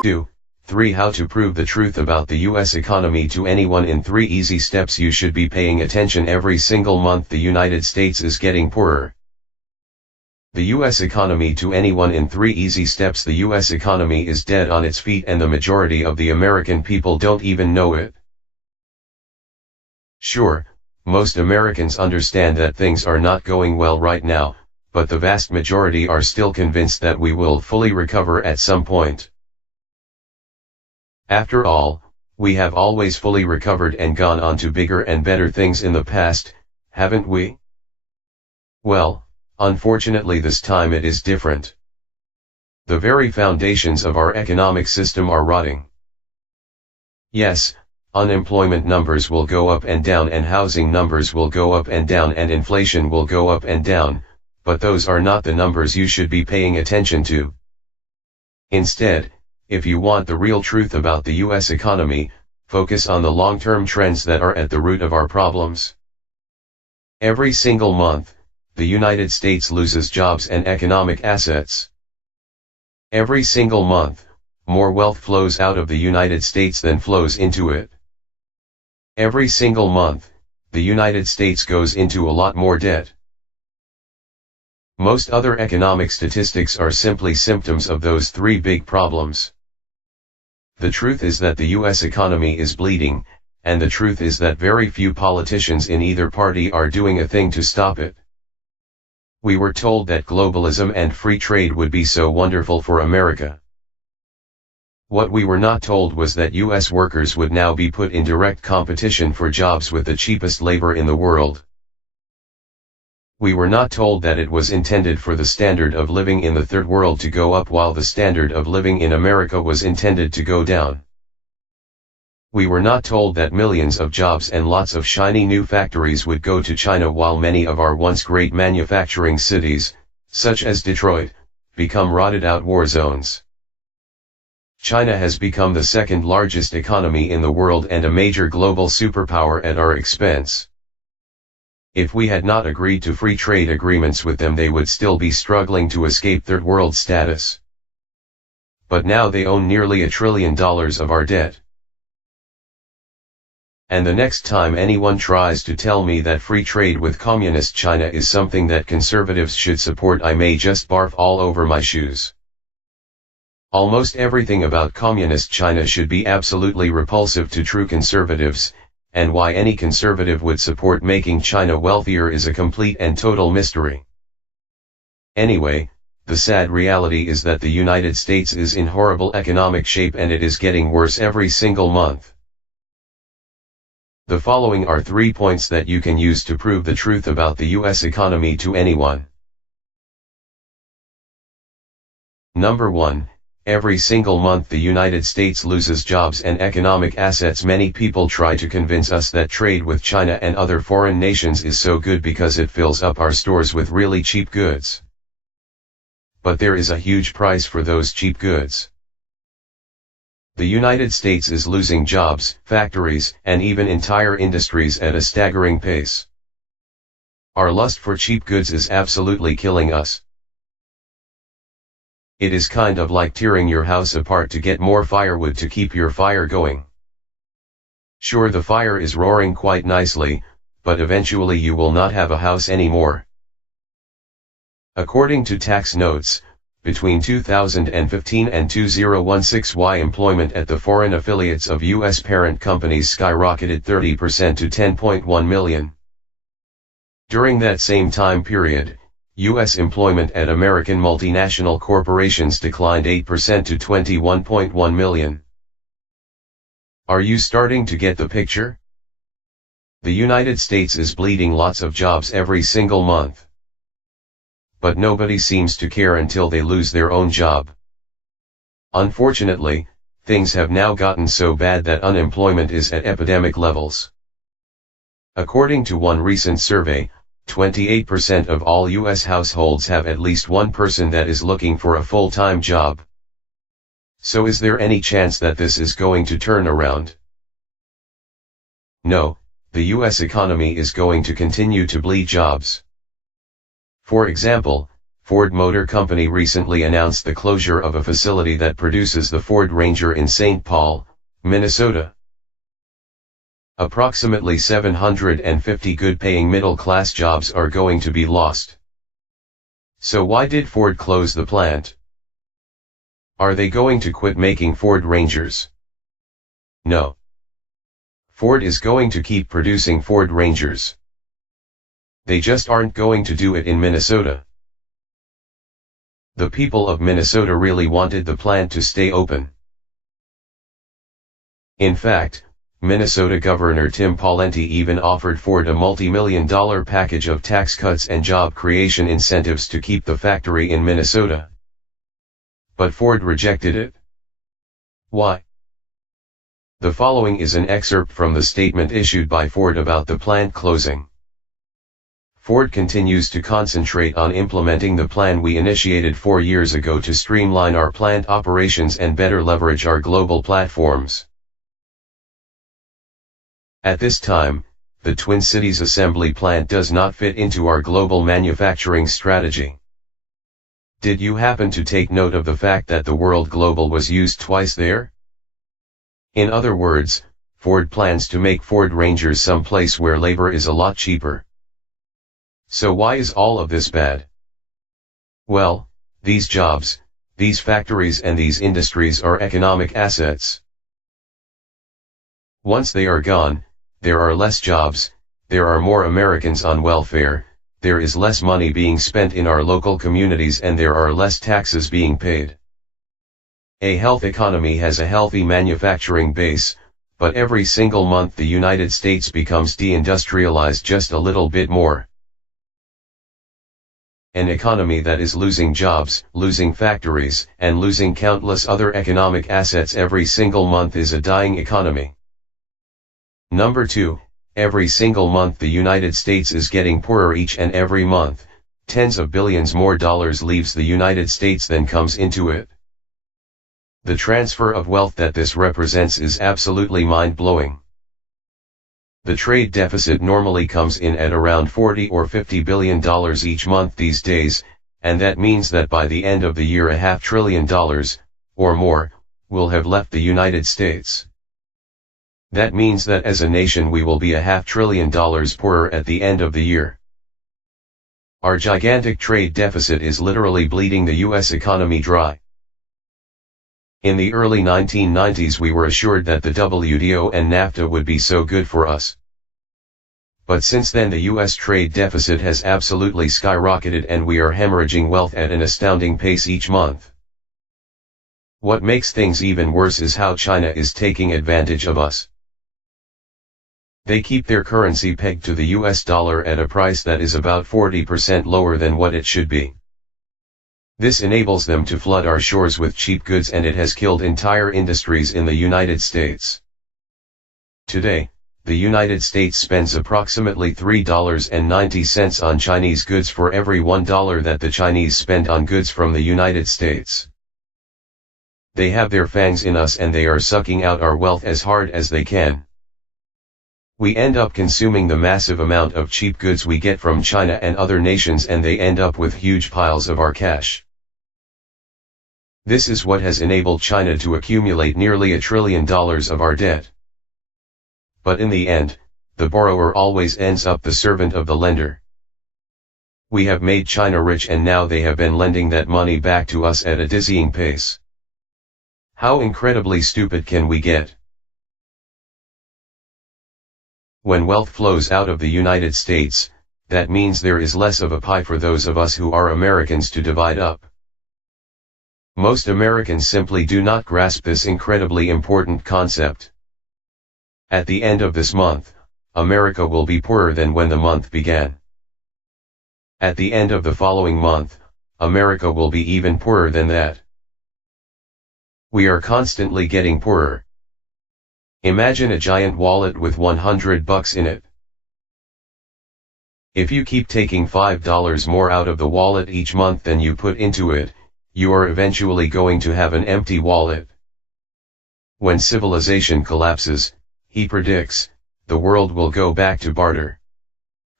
2. 3. How to prove the truth about the US economy to anyone in 3 easy steps you should be paying attention every single month. The United States is getting poorer. The US economy to anyone in 3 easy steps. The US economy is dead on its feet and the majority of the American people don't even know it. Sure, most Americans understand that things are not going well right now, but the vast majority are still convinced that we will fully recover at some point. After all, we have always fully recovered and gone on to bigger and better things in the past, haven't we? Well, unfortunately this time it is different. The very foundations of our economic system are rotting. Yes, unemployment numbers will go up and down and housing numbers will go up and down and inflation will go up and down, but those are not the numbers you should be paying attention to. Instead, if you want the real truth about the US economy, focus on the long-term trends that are at the root of our problems. Every single month, the United States loses jobs and economic assets. Every single month, more wealth flows out of the United States than flows into it. Every single month, the United States goes into a lot more debt. Most other economic statistics are simply symptoms of those 3 big problems. The truth is that the US economy is bleeding, and the truth is that very few politicians in either party are doing a thing to stop it. We were told that globalism and free trade would be so wonderful for America. What we were not told was that US workers would now be put in direct competition for jobs with the cheapest labor in the world. We were not told that it was intended for the standard of living in the third world to go up while the standard of living in America was intended to go down. We were not told that millions of jobs and lots of shiny new factories would go to China while many of our once great manufacturing cities, such as Detroit, become rotted out war zones. China has become the second largest economy in the world and a major global superpower at our expense. If we had not agreed to free trade agreements with them, they would still be struggling to escape third world status. But now they own nearly $1 trillion of our debt. And the next time anyone tries to tell me that free trade with communist China is something that conservatives should support, I may just barf all over my shoes. Almost everything about communist China should be absolutely repulsive to true conservatives, and why any conservative would support making China wealthier is a complete and total mystery. Anyway, the sad reality is that the United States is in horrible economic shape and it is getting worse every single month. The following are 3 points that you can use to prove the truth about the US economy to anyone. Number 1. Every single month the United States loses jobs and economic assets. Many people try to convince us that trade with China and other foreign nations is so good because it fills up our stores with really cheap goods. But there is a huge price for those cheap goods. The United States is losing jobs, factories, and even entire industries at a staggering pace. Our lust for cheap goods is absolutely killing us. It is kind of like tearing your house apart to get more firewood to keep your fire going. Sure, the fire is roaring quite nicely, but eventually you will not have a house anymore. According to tax notes, between 2015 and 2016 employment at the foreign affiliates of U.S. parent companies skyrocketed 30% to 10.1 million. During that same time period, U.S. employment at American multinational corporations declined 8% to 21.1 million. Are you starting to get the picture? The United States is bleeding lots of jobs every single month. But nobody seems to care until they lose their own job. Unfortunately, things have now gotten so bad that unemployment is at epidemic levels. According to one recent survey, 28% of all U.S. households have at least one person that is looking for a full-time job. So is there any chance that this is going to turn around? No, the U.S. economy is going to continue to bleed jobs. For example, Ford Motor Company recently announced the closure of a facility that produces the Ford Ranger in St. Paul, Minnesota. Approximately 750 good-paying middle-class jobs are going to be lost. So why did Ford close the plant? Are they going to quit making Ford Rangers? No. Ford is going to keep producing Ford Rangers. They just aren't going to do it in Minnesota. The people of Minnesota really wanted the plant to stay open. In fact, Minnesota Governor Tim Pawlenty even offered Ford a multi-million-dollar package of tax cuts and job creation incentives to keep the factory in Minnesota. But Ford rejected it. Why? The following is an excerpt from the statement issued by Ford about the plant closing. Ford continues to concentrate on implementing the plan we initiated 4 years ago to streamline our plant operations and better leverage our global platforms. At this time, the Twin Cities assembly plant does not fit into our global manufacturing strategy. Did you happen to take note of the fact that the word global was used twice there? In other words, Ford plans to make Ford Rangers someplace where labor is a lot cheaper. So why is all of this bad? Well, these jobs, these factories and these industries are economic assets. Once they are gone, there are less jobs, there are more Americans on welfare, there is less money being spent in our local communities and there are less taxes being paid. A healthy economy has a healthy manufacturing base, but every single month the United States becomes deindustrialized just a little bit more. An economy that is losing jobs, losing factories, and losing countless other economic assets every single month is a dying economy. Number 2, every single month the United States is getting poorer each and every month, tens of billions more dollars leaves the United States than comes into it. The transfer of wealth that this represents is absolutely mind-blowing. The trade deficit normally comes in at around $40 or $50 billion each month these days, and that means that by the end of the year $500 billion, or more, will have left the United States. That means that as a nation we will be $500 billion poorer at the end of the year. Our gigantic trade deficit is literally bleeding the US economy dry. In the early 1990s we were assured that the WTO and NAFTA would be so good for us. But since then the US trade deficit has absolutely skyrocketed and we are hemorrhaging wealth at an astounding pace each month. What makes things even worse is how China is taking advantage of us. They keep their currency pegged to the US dollar at a price that is about 40% lower than what it should be. This enables them to flood our shores with cheap goods and it has killed entire industries in the United States. Today, the United States spends approximately $3.90 on Chinese goods for every $1 that the Chinese spend on goods from the United States. They have their fangs in us and they are sucking out our wealth as hard as they can. We end up consuming the massive amount of cheap goods we get from China and other nations and they end up with huge piles of our cash. This is what has enabled China to accumulate nearly $1 trillion of our debt. But in the end, the borrower always ends up the servant of the lender. We have made China rich and now they have been lending that money back to us at a dizzying pace. How incredibly stupid can we get? When wealth flows out of the United States, that means there is less of a pie for those of us who are Americans to divide up. Most Americans simply do not grasp this incredibly important concept. At the end of this month, America will be poorer than when the month began. At the end of the following month, America will be even poorer than that. We are constantly getting poorer. Imagine a giant wallet with $100 in it. If you keep taking $5 more out of the wallet each month than you put into it, you are eventually going to have an empty wallet. When civilization collapses, he predicts, the world will go back to barter.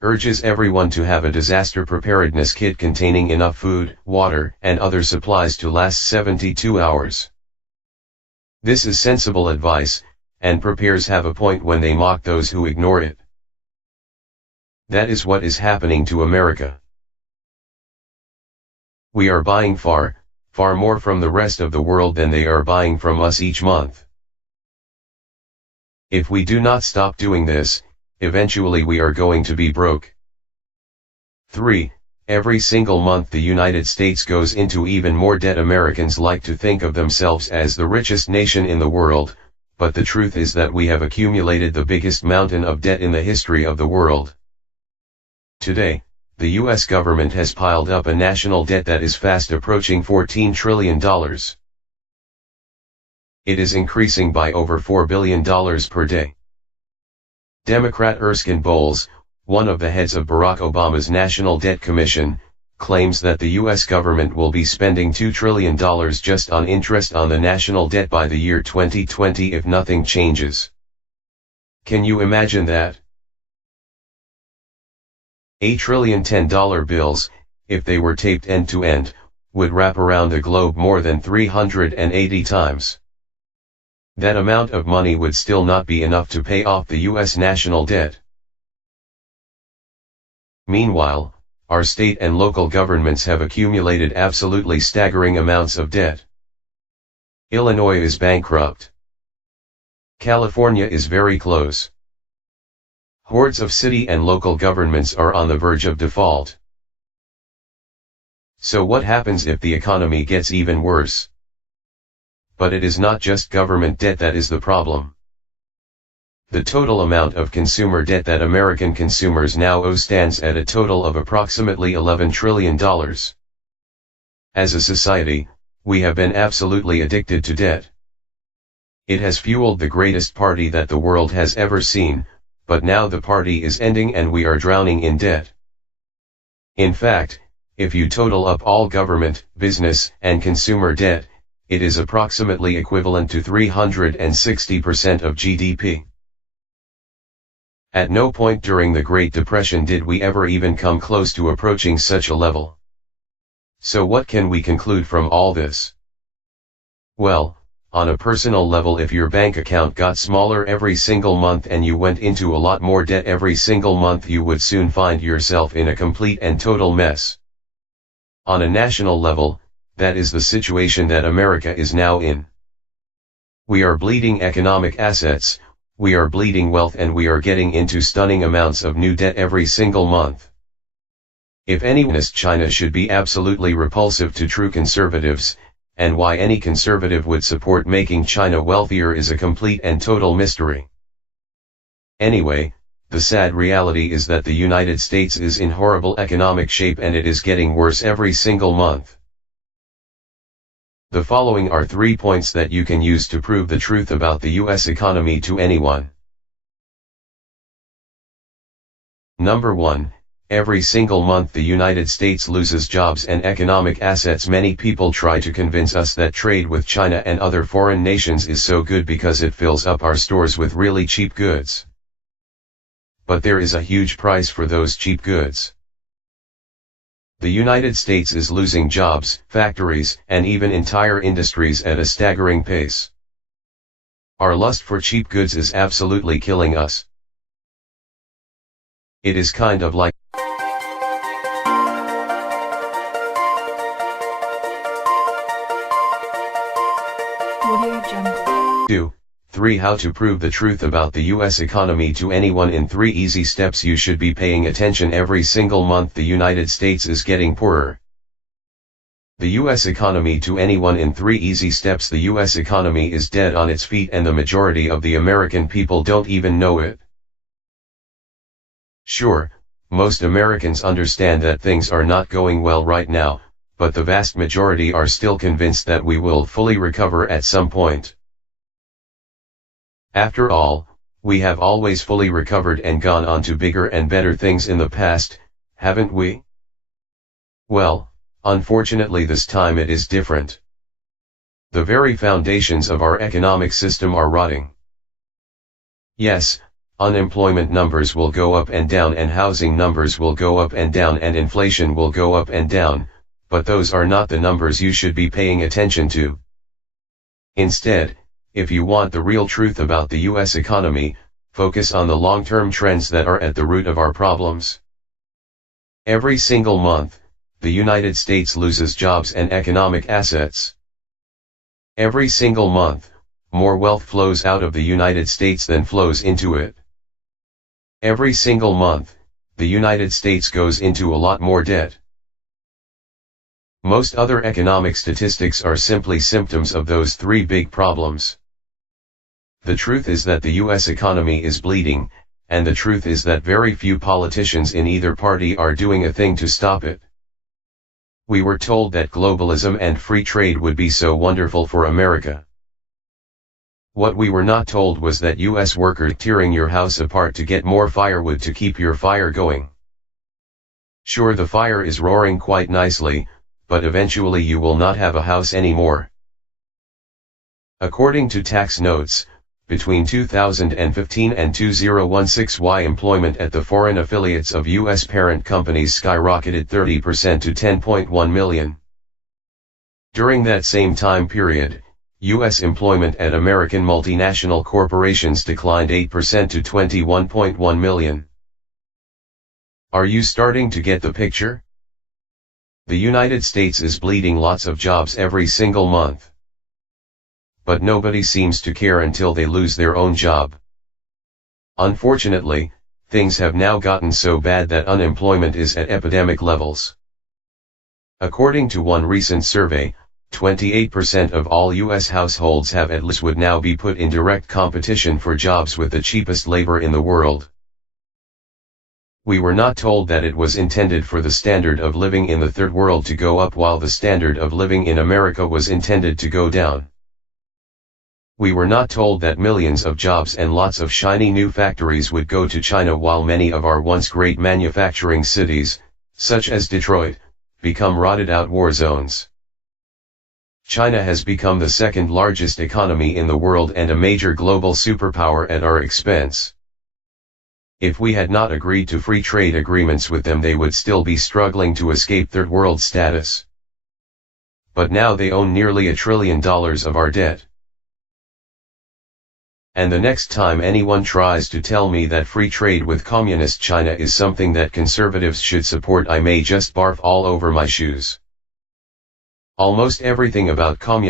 urges everyone to have a disaster preparedness kit containing enough food, water, and other supplies to last 72 hours. This is sensible advice, and preparers have a point when they mock those who ignore it. That is what is happening to America. We are buying far, far more from the rest of the world than they are buying from us each month. If we do not stop doing this, eventually we are going to be broke. 3. Every single month the United States goes into even more debt. Americans like to think of themselves as the richest nation in the world, but the truth is that we have accumulated the biggest mountain of debt in the history of the world. Today, the US government has piled up a national debt that is fast approaching $14 trillion. It is increasing by over $4 billion per day. Democrat Erskine Bowles, one of the heads of Barack Obama's National Debt Commission, claims that the US government will be spending $2 trillion just on interest on the national debt by the year 2020 if nothing changes. Can you imagine that? $8 trillion $10 bills, if they were taped end to end, would wrap around the globe more than 380 times. That amount of money would still not be enough to pay off the US national debt. Meanwhile, our state and local governments have accumulated absolutely staggering amounts of debt. Illinois is bankrupt. California is very close. Hordes of city and local governments are on the verge of default. So what happens if the economy gets even worse? But it is not just government debt that is the problem. The total amount of consumer debt that American consumers now owe stands at a total of approximately $11 trillion. As a society, we have been absolutely addicted to debt. It has fueled the greatest party that the world has ever seen, but now the party is ending and we are drowning in debt. In fact, if you total up all government, business, and consumer debt, it is approximately equivalent to 360% of GDP. At no point during the Great Depression did we ever even come close to approaching such a level. So what can we conclude from all this? Well, on a personal level, if your bank account got smaller every single month and you went into a lot more debt every single month, you would soon find yourself in a complete and total mess. On a national level, that is the situation that America is now in. We are bleeding economic assets, we are bleeding wealth, and we are getting into stunning amounts of new debt every single month. If anyone is, China should be absolutely repulsive to true conservatives, and why any conservative would support making China wealthier is a complete and total mystery. Anyway, the sad reality is that the United States is in horrible economic shape and it is getting worse every single month. The following are 3 points that you can use to prove the truth about the US economy to anyone. Number 1. Every single month the United States loses jobs and economic assets. Many people try to convince us that trade with China and other foreign nations is so good because it fills up our stores with really cheap goods. But there is a huge price for those cheap goods. The United States is losing jobs, factories, and even entire industries at a staggering pace. Our lust for cheap goods is absolutely killing us. It is kind of like 2. 3. How to prove the truth about the US economy to anyone in 3 easy steps you should be paying attention every single month. The United States is getting poorer. The US economy to anyone in 3 easy steps. The US economy is dead on its feet and the majority of the American people don't even know it. Sure, most Americans understand that things are not going well right now, but the vast majority are still convinced that we will fully recover at some point. After all, we have always fully recovered and gone on to bigger and better things in the past, haven't we? Well, unfortunately this time it is different. The very foundations of our economic system are rotting. Yes, unemployment numbers will go up and down and housing numbers will go up and down and inflation will go up and down, but those are not the numbers you should be paying attention to. Instead, if you want the real truth about the US economy, focus on the long-term trends that are at the root of our problems. Every single month, the United States loses jobs and economic assets. Every single month, more wealth flows out of the United States than flows into it. Every single month, the United States goes into a lot more debt. Most other economic statistics are simply symptoms of those three big problems. The truth is that the US economy is bleeding, and the truth is that very few politicians in either party are doing a thing to stop it. We were told that globalism and free trade would be so wonderful for America. What we were not told was that US workers tearing your house apart to get more firewood to keep your fire going. Sure, the fire is roaring quite nicely, but eventually you will not have a house anymore. According to tax notes, between 2015 and 2016 employment at the foreign affiliates of US parent companies skyrocketed 30% to 10.1 million. During that same time period, US employment at American multinational corporations declined 8% to 21.1 million. Are you starting to get the picture? The United States is bleeding lots of jobs every single month. But nobody seems to care until they lose their own job. Unfortunately, things have now gotten so bad that unemployment is at epidemic levels. According to one recent survey, 28% of all US households have at least would now be put in direct competition for jobs with the cheapest labor in the world. We were not told that it was intended for the standard of living in the third world to go up while the standard of living in America was intended to go down. We were not told that millions of jobs and lots of shiny new factories would go to China while many of our once great manufacturing cities, such as Detroit, become rotted out war zones. China has become the second largest economy in the world and a major global superpower at our expense. If we had not agreed to free trade agreements with them, they would still be struggling to escape third world status. But now they own nearly $1 trillion of our debt. And the next time anyone tries to tell me that free trade with communist China is something that conservatives should support, I may just barf all over my shoes. Almost everything about communism